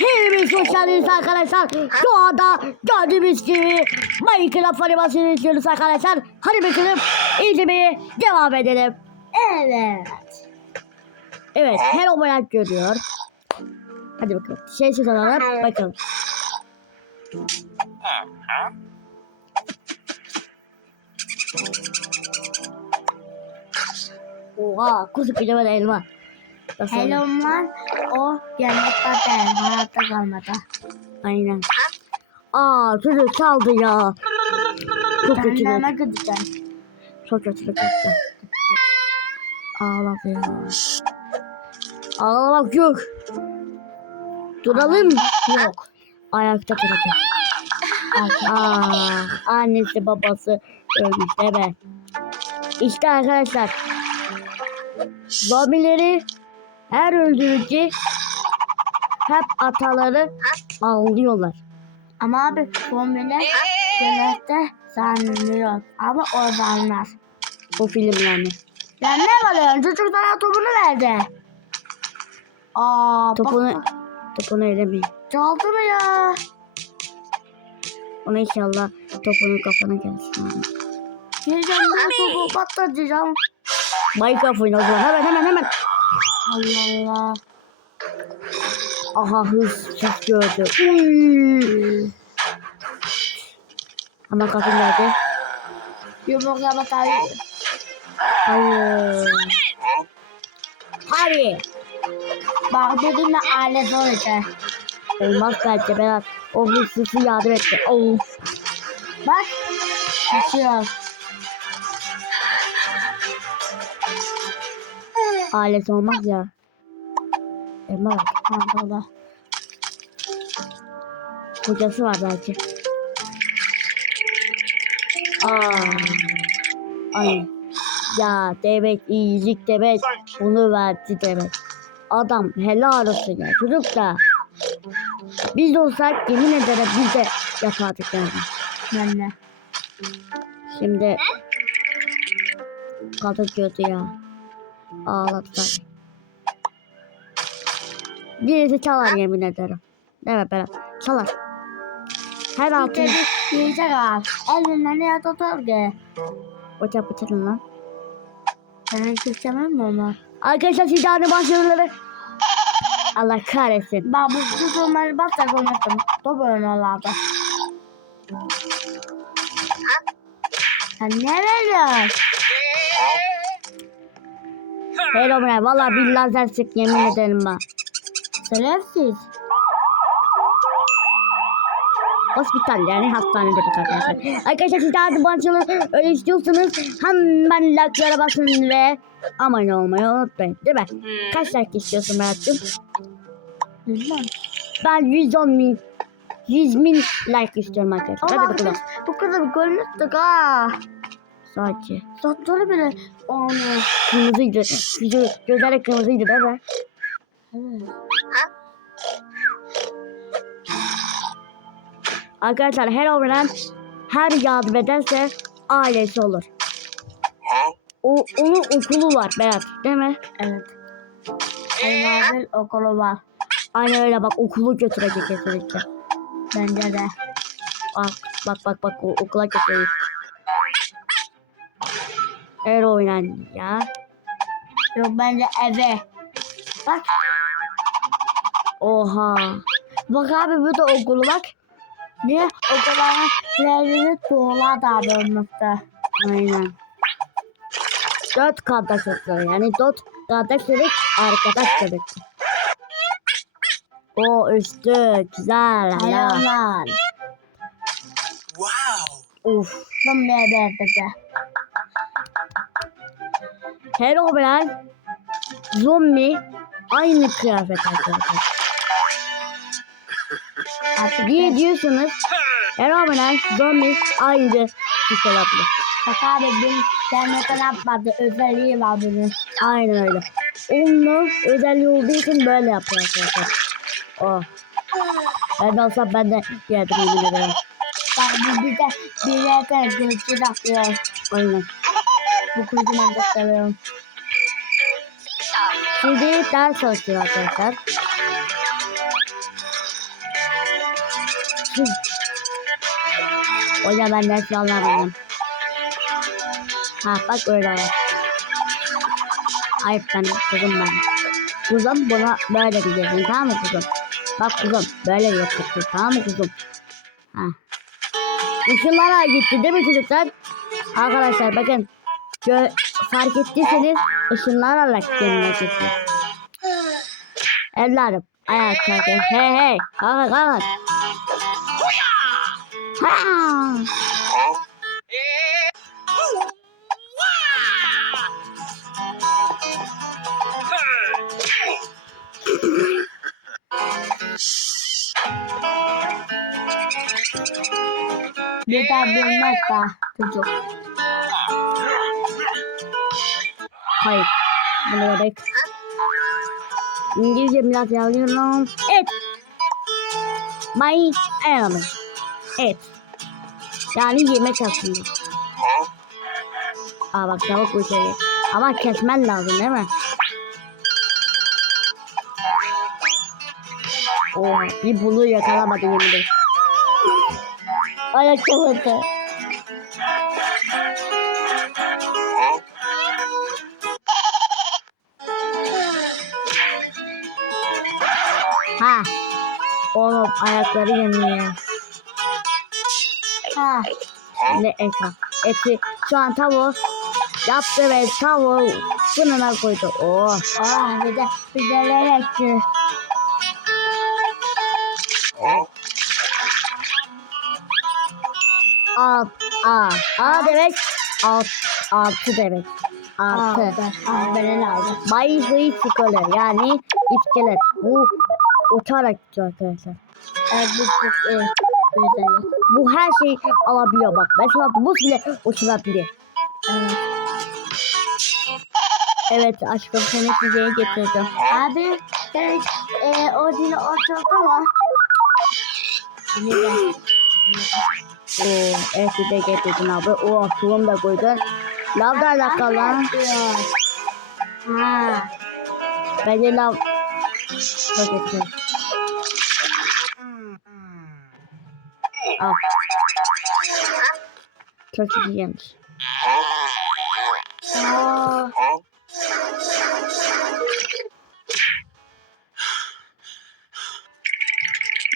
Hepimiz hoş geldiniz arkadaşlar. Şu anda gördüğümüz gibi Minecraft animasyonu izliyoruz arkadaşlar. Hadi bakalım izlemeye devam edelim. Evet. Evet her olarak görüyor. Hadi bakalım. Şeysiz olarak bakalım. Oha kuzu kocaman elma. Hello'man o yanıtta değil, hayatta kalmadı. Aynen. Aa çocuk çaldı ya. Çok Ben kötü ne gideceğim? Çok kötü kötü. Ağladı ya. Ağlamak yok. Duralım. Yok. Ayakta duracağız. Aa, annesi babası ölmüş mi? İşte arkadaşlar. Zombileri her öldürücü hep ataları ağlıyorlar. Ama abi zombiler cennette sanmıyor. Ama o zanlar. Bu filmlerini. Ya ne var ya? Çocuk sana topunu verdi. Aa Topunu, bak, topunu elemeyin. çaldı mı ya? Ona inşallah topunu kafana gelsin. Geleceğim ben topu patlatacağım. Minecraft oyna o zaman. Hemen hemen hemen. Allah Allah. Aha hız gördü. Uy. Ama kadın geldi. Yumrukla batayı. Hayır. Hadi. Bak dedim ya aile zor işte. Olmaz bence Berat. O hırsızı yardım etti. Of. Bak. Düşüyor. Ailesi olmaz ya. Elma bak. Ha. Kocası var belki. Aa. Ay. Ya demek iyilik demek. Bunu verdi demek. Adam helal olsun ya. Çocuk da. Biz olsak yemin ederim biz de yapardık yani. Ben de. Şimdi kadın kötü ya. Ağladılar. Birisi çalar yemin ederim. Mi Berat? Çalar. Her Dedi yiyecek al. Elinden ne tutar ki? ocak bitirin lan. Ben istemem mi onu? Arkadaşlar siz de animasyonları Allah kahretsin. Bak bu tutumları baksa konuştum. Top oynuyorlardı. Sen ne veriyorsun? Hello bre valla bir lazer sık yemin ederim ben. Şerefsiz. Hospital yani hastanede bir arkadaşlar. Arkadaşlar siz de animasyonları öyle istiyorsanız hemen like'lara basın ve abone olmayı unutmayın değil mi? Kaç like istiyorsun Berat'cığım? Bilmem. Ben 110 bin 100 bin like istiyorum arkadaşlar. Hadi bakalım. bu kadar görmüştük ha. Sadece. Doktoru bile onu. Kırmızıydı. Yüzü gözleri kırmızıydı değil mi? Evet. Arkadaşlar her öğren her yardım ederse ailesi olur. O, onun okulu var Berat değil mi? Evet. Elmazel okulu var. Aynen öyle bak okulu götürecek kesinlikle. Bence de. Bak bak bak bak okula götürecek. Her oynan ya. Yok bence eve. Bak. Oha. Bak abi bu da okulu bak. Niye okulların lerini tuğla da bölmüştü. Aynen. Dört kardeş çocukları yani dört kardeş çocuk arkadaş çocuk. O üstü güzel hala. Hayvanlar. Uf. Tam ne bedelde. Her olarak zombi aynı kıyafet arkadaşlar. Artık Niye diyorsunuz? Her olarak zombi aynı olabilir. Bak abi benim cennetten yapmadı. Özelliği var bunun. Aynen öyle. Onun özelliği olduğu için böyle yapıyor arkadaşlar. Oh. Ben olsam ben de yerdim yemin ederim. Bak bu bir de bir yerde gülçü takıyor. Aynen. Bu ben de seviyorum. Şimdi ders çalışıyor arkadaşlar. Hocam ben ders anlamadım. Ha bak öyle var. Ayıp ben kuzum ben. Kuzum buna böyle diyeceksin tamam mı kuzum? Bak kuzum böyle yapacaksın tamam mı kuzum? Ha. Işınlara gitti değil mi çocuklar? Arkadaşlar bakın. Gö fark ettiyseniz ışınlanarak gitti. Evladım ayağa kalkın. Hey hey kalkın kalkın. Ha. Daha bilmez daha çocuk. Hayır. Bunu gerek. İngilizce biraz yazıyorum. Et. My animal. Et. Yani yemek aslında. Aa bak tavuk bu şey. Ama kesmen lazım değil mi? Oo, bir bulu yakalamadı yemin ederim. Ayak Ayakları yanıyor. Ha. Ne eka. Eti şu an tavuğu yaptı ve tavuğu fırına koydu. Oh. Aa, bir de biberler ekti. Alt. A. A demek. Alt. Altı demek. Altı. Böyle lazım. Bay hıyı çıkıyor. Yani iskelet. Bu uçarak gidiyor arkadaşlar. Evet, bu her şeyi alabiliyor bak. Mesela buz bile uçurabiliyor. Evet. Evet aşkım seni çizeyi getirdim. Abi, ben e, o dili oturdum ama. De. Oo, evet bir de getirdin abi. O tulum da koydun. Lav da alakalı. Ha. Bence lav. Çok güzel. Al. Çok iyiymiş. Oo.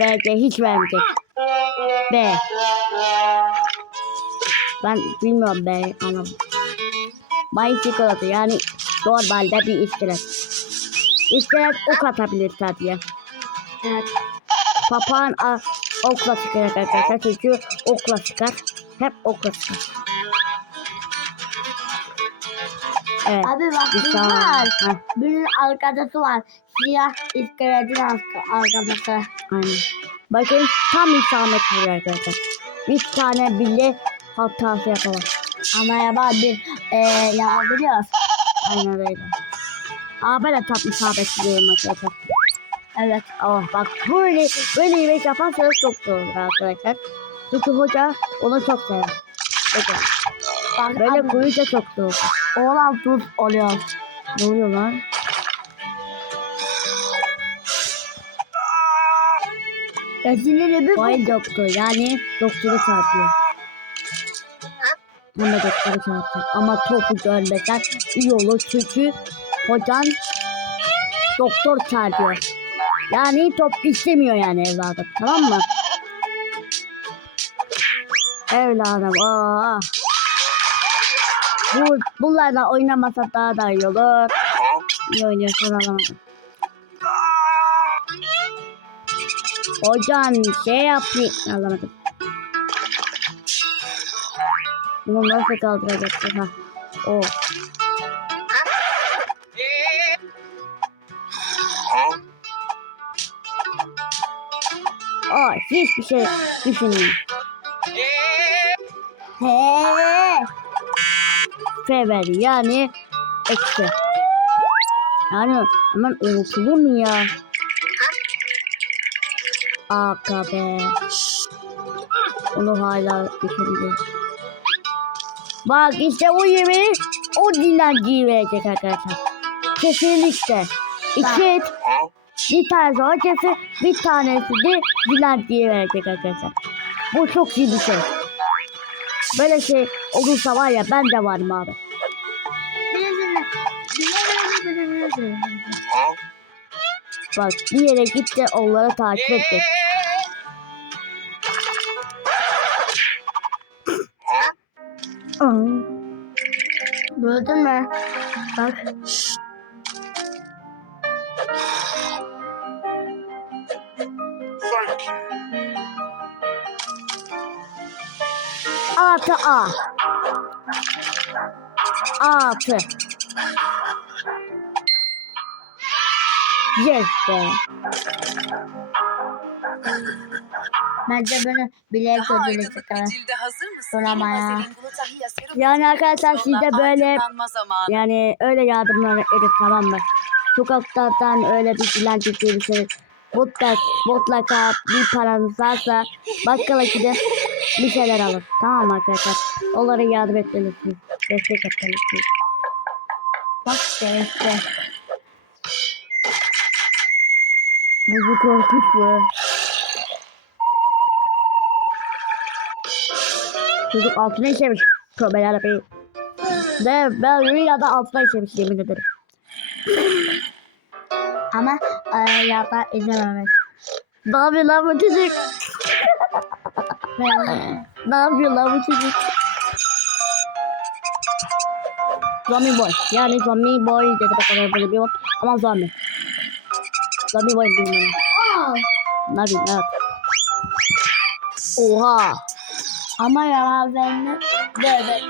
Bence hiç vermeyecek. B. Ben bilmiyorum B anlamadım. Bay çikolata yani normalde bir iskelet. İskelet ok atabilir sadece. Evet. Papağan a, okla çıkar arkadaşlar çünkü okla çıkar. Hep okla çıkar. Evet. Abi bak bir bu tane- var. Heh, Bunun arkadaşı var. Siyah iskeletin arka- arkadaşı. aynen. Bakın tam isabet vuruyor arkadaşlar. Bir tane bile hatası yapamaz. Ama ya bir e, yapabiliyoruz. Aynen öyle. Ben de tam isabet arkadaşlar. Evet. Oh bak böyle böyle yemek yaparsanız çok zor olur arkadaşlar. Çünkü hoca onu çok sever. Bakın Bak böyle abi, koyunca çok zor oğlan tuz oluyor. Ne oluyor lan? Sinirli bir Bay doktor yani doktoru çarpıyor. De doktoru çarpıyor. Ama topu görmesen iyi olur çünkü hocan doktor çarpıyor. Yani top istemiyor yani evladım tamam mı? Evladım aa. Bu, bunlarla oynamasa daha da iyi olur. İyi oynuyorsun alamadım. Hocam şey yapayım. Alamadım. Bunu nasıl kaldıracaksın ha? O. hiçbir şey düşünmüyorum. He. Fever yani eksi. Yani hemen unutulur mu ya? Be. Onu hala düşündüm. Bak işte o yemeği o dinlenciyi verecek arkadaşlar. Kesinlikle. İki et. Bir tanesi hocası, bir tanesi de dilenciye verecek arkadaşlar. Bu çok iyi bir şey. Böyle şey olursa var ya ben de varım abi. Bak bir yere git de onları takip et. Gördün mü? Bak. Artı A. Artı. Yes be. Bence bunu bilerek Daha ödülecek aydınlık bir ama. cilde hazır mısın? Sorama Yeni ya. Yani arkadaşlar siz de böyle yani öyle yardımlar edip tamam mı? Sokaklardan öyle bir dilenci görürseniz mutlaka, mutlaka bir paranız varsa bakkala gidip bir şeyler alın. Tamam arkadaşlar? Onlara yardım etmelisiniz. Destek etmelisiniz. Bak işte işte. Bu korkunç bu. Çocuk altına işemiş. Tövbe yarabbim. Ne ben rüyada altına işemiş yemin ederim. Ama e, ya da izlememek. Ne yapıyor lan bu çocuk? Ne yapıyor lan bu çocuk? Zombie boy. Yani zombie boy dedi bakalım böyle bir bak. Ama zombie. Zombie boy bilmem. Aa, Ne yapayım ne yapayım? Oha. Ama yalan verme. Evet.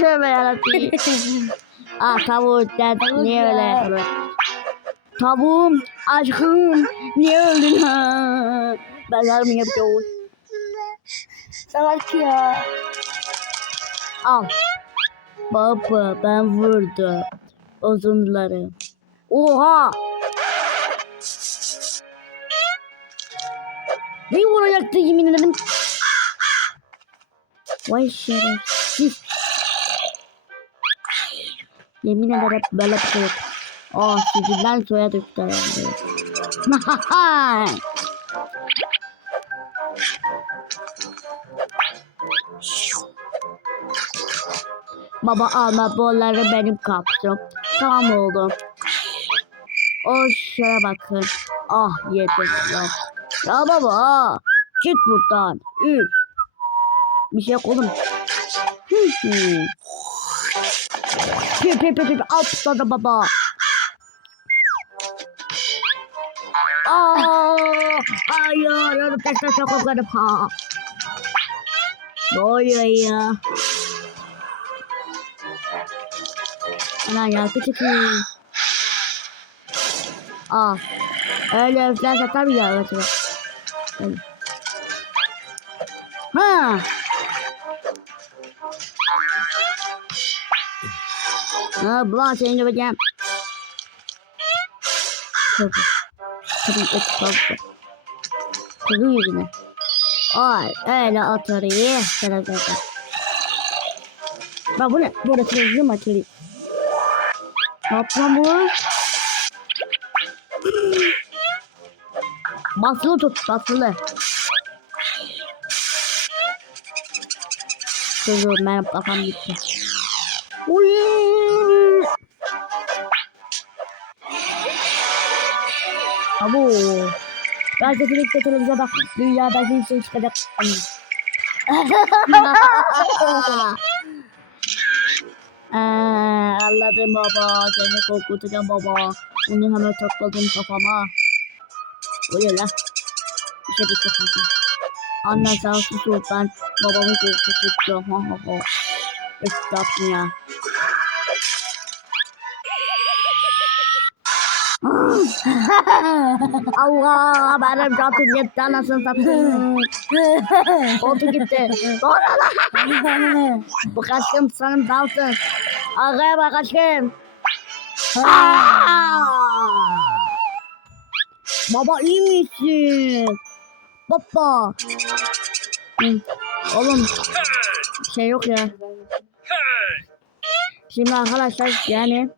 Tövbe yarabbim. ah tavuk dert niye ya. öyle yapıyor? Tavuğum aşkım niye öldün ha? Ben yardım yapıyorum. Salak ya. Al. Baba ben vurdum. Uzunları. Oha. Ne vuracaktı yemin ederim. Vay şerefsiz. Yemin ederim böyle bir şey yok. Oh sizden soya düştü herhalde. Baba alma bolları benim kaptım. Tamam oldu. O şeye bakın. Ah yedim lan. Ya baba git buradan. Üf. Bir şey yok oğlum. Hı hı. Pi pi pi pi al sana baba. Aa, hayır, onu tekrar çok korkarım ha. Ne oluyor ya? Ana ya küçük iyi. Aa. Öyle öfler satar mı ya acaba? Ha. Ha, bulan seni döveceğim. Çok. Tabii et fazla. Kızın yüzüne. Ay öyle oturuyor. Şöyle şöyle. Bak bu ne? Burası hızlı maçı. Ne yapıyor bu? Basılı tut, basılı. Kızım benim kafam gitti. Uy! Abo. Ben kesinlikle televizyonda dünyada hiç şey çıkacak. Ee, anladım baba. Seni korkutacağım baba. Onu hemen topladım kafama. Öyle la. Bir şey de çıkmasın. Anne sağ olsun ben babamı korkutacağım. Ha ha ha. Üf ya. Allah benim canım gitti anasını satayım. Koltu gitti. Sonra lan. Bu sanım dalsın. Arkaya bak kaşkım. Aa! Baba iyi misin? Baba. Oğlum şey yok ya. Şimdi arkadaşlar yani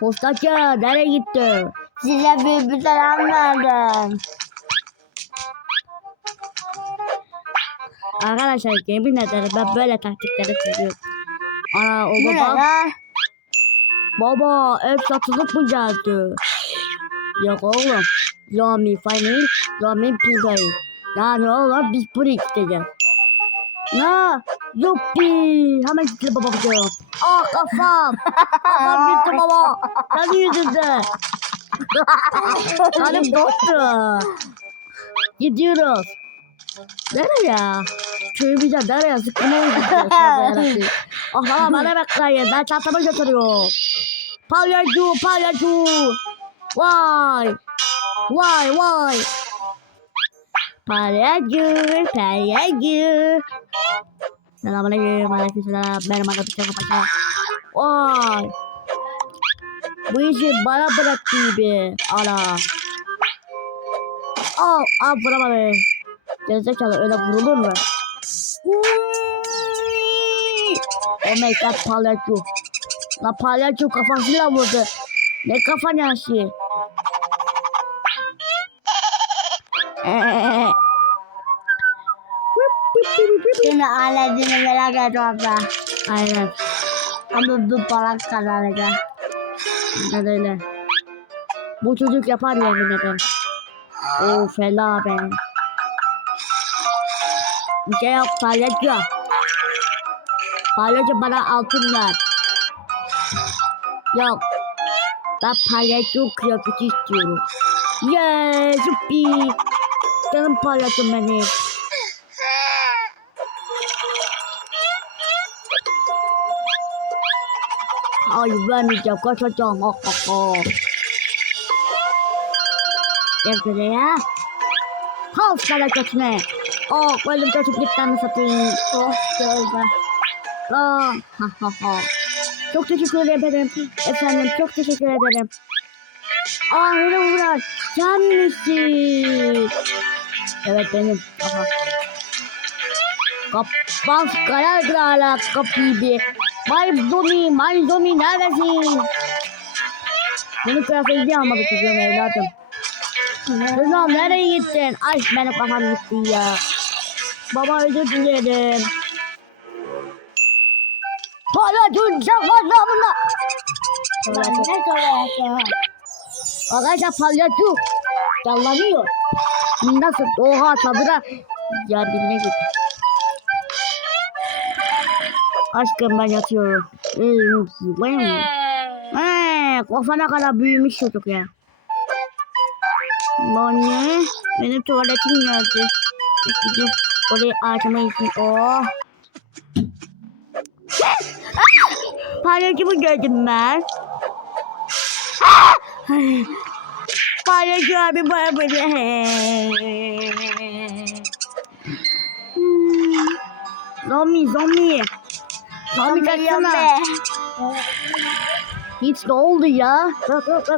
Postacı nereye gitti? Size bir bir selam verdim. Arkadaşlar yemin ederim ben böyle taktikleri seviyorum. Ana o baba. Baba ev satılık mı geldi? Yok oğlum. Zombie final, zombie pizza. Yani oğlum biz buraya gideceğiz. Ne? Yuppi. Hemen gitti baba gidiyor. Ah kafam. Kafam gitti baba. Sen yüzünden. Kanım koptu. Gidiyoruz. Nereye? Köyümüze nereye? Sıkıma Ah baba bana bekleyin. Ben çantamı götürüyorum. Palyaço, palyaço. Vay. Vay, vay. Palyaço, palyaço. Selamünaleyküm, aleykümselam. Benim adım Mustafa Paşa. Vay. Bu işi bana bırak gibi. Ana. Al, al vuramadı. Gerizekalı öyle vurulur mu? Oh my god palyaço. La palyaço kafasıyla vurdu. Ne kafa? Eee. Seni ailediğini merak ediyorum ben. Aynen. Ama bu balık kazanacak. Aynen öyle. Bu çocuk yapar yemin ederim. Oo fena be. Bir şey yok palyaço. Palyaço bana altın ver. Yok. Ben palyaço kıyafeti istiyorum. Yes, yuppi. Canım palyaço benim. Ay vermeyeceğim kaçacağım. Ha ha ha. Gel buraya. Kalk sana kötüne. Oh benim çocuklıktan satayım. Oh güzel. Ha. Çok teşekkür ederim. Efendim çok teşekkür ederim. Aa öyle Murat. Sen misin? Evet benim. Aha. Kapat kara kara kapıyı. May Zomi, May Zomi neredesin? Beni kıyafetini almak istiyorum evladım. Kızım nereye gittin? Ay benim kafam gitti ya. Baba özür dilerim. Ben ne söyleyeceğim? Arkadaşlar palyaço sallanıyor. Nasıl? Oha çadıra yardımına git. Aşkım ben yatıyorum. Eee, kafana kadar büyümüş çocuk ya. Anne, benim tuvaletim geldi. Gidip orayı açmayı için. Oh. Palyaçomu gördüm ben. Palyaço abi bana böyle. Hmm. Zombie, zombie. Zombie kaçsana. Hiç ne oldu ya? Bak. Nada,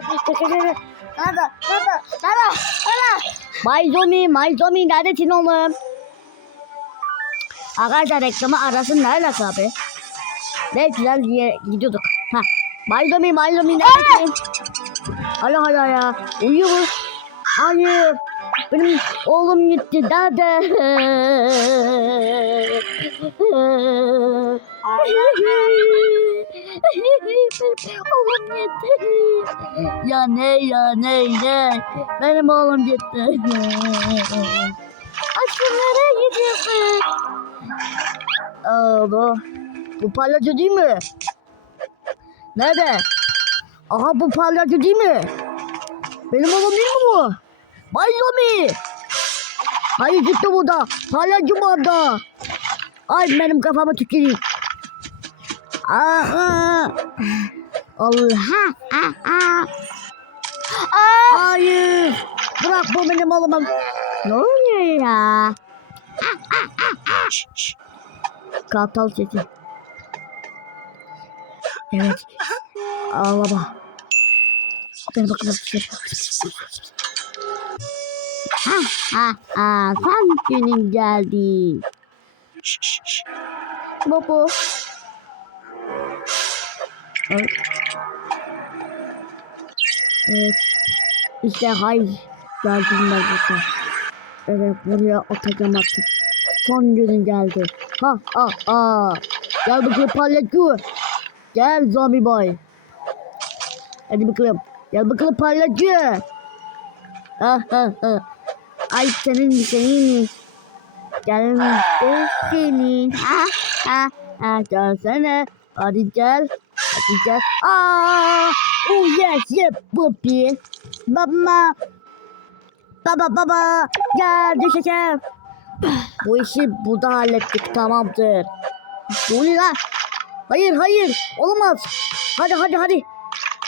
nada, nada, nada. May Zombie, May Zombie neredesin oğlum? Arkadaşlar reklamı arasın ne alaka abi? Ne güzel diye gidiyorduk. Ha. May Zombie, May Zombie neredesin? Hala hala ya. Uyuyor mu? Hayır. Benim oğlum gitti. Nerede? oğlum gitti. Ya ne ya ne ne? Benim oğlum gitti. Aşkım nereye gidiyorsun? Aa, bu, palyaço değil mi? Nerede? Aha bu palyaço değil mi? Benim oğlum değil mi bu? Bay Zombie. Hayır gitti burada. Palyaço mu orada? Ay benim kafama tüküreyim. Allah. Ah, ah. Hayır. Bırak bu benim oğlum. Ne oluyor ya? Kartal sesi. Evet. Ağlama. Ben bakalım. Ha ha ha. Sen günün geldi. Baba. Evet. Evet. İşte hay geldim ben burada. Evet buraya atacağım artık. Son günün geldi. Ha ha ha. Gel bakalım palyaço. Gel zombie boy. Hadi bakalım. Gel bakalım palyaço. Ha ha ha. Ay senin senin. Geldi senin. Ha ha ha. Gelsene. Hadi gel. Hadi gel. Aa. Oh yes yes puppy. Baba. Baba baba. Gel düşeceğim. Bu işi burada hallettik tamamdır. Bu ne lan? Hayır hayır olamaz. Hadi hadi hadi.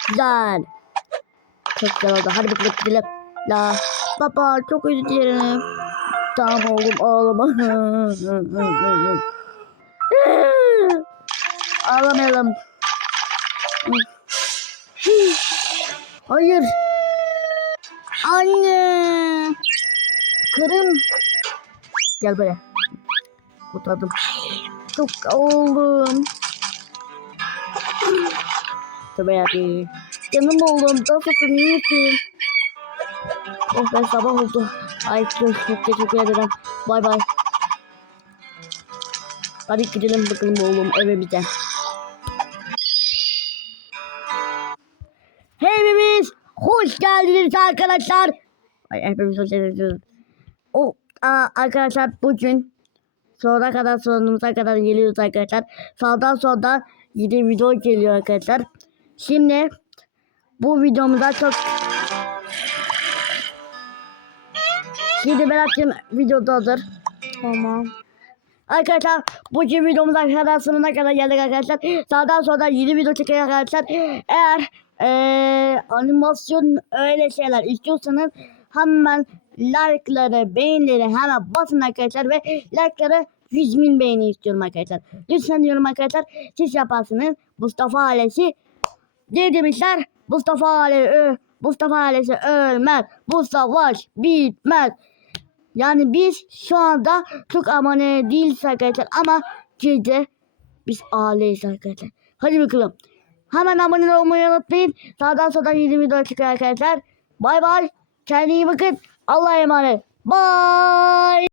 Güzel. Çok güzel oldu. Hadi bakalım gidelim. La. Baba çok özür dilerim. Tamam oğlum ağlama. Ağlamayalım. Hayır. Anne. Kırım. Gel böyle. Kurtardım. Çok oğlum. Tabii abi. Canım oğlum. Nasılsın? iyi misin? Oh ben sabah oldu. Ay çok, teşekkür ederim. Bay bay. Hadi gidelim bakalım oğlum evimize. Hepimiz hoş geldiniz arkadaşlar. Ay hepimiz hoş geldiniz. O aa, arkadaşlar bugün sonuna kadar sonumuza kadar geliyoruz arkadaşlar. Sağdan soldan yeni video geliyor arkadaşlar. Şimdi bu videomuza çok Şimdi Berat'cığım videoda hazır. Tamam. Arkadaşlar bugün videomuz arkadaşlar sonuna kadar geldik arkadaşlar. Sağdan soldan yeni video çekiyor arkadaşlar. Eğer eee, animasyon öyle şeyler istiyorsanız hemen like'ları, beğenileri hemen basın arkadaşlar ve like'ları 100 bin beğeni istiyorum arkadaşlar. Lütfen diyorum arkadaşlar siz yaparsınız. Mustafa ailesi ne demişler? Mustafa ailesi, Mustafa ailesi ölmez. Bu savaş bitmez. Yani biz şu anda çok abone değiliz arkadaşlar ama gece biz aileyiz arkadaşlar. Hadi bakalım. Hemen abone olmayı unutmayın. Sağdan soldan yeni video çıkıyor arkadaşlar. Bay bay. Kendine iyi bakın. Allah'a emanet. Bye.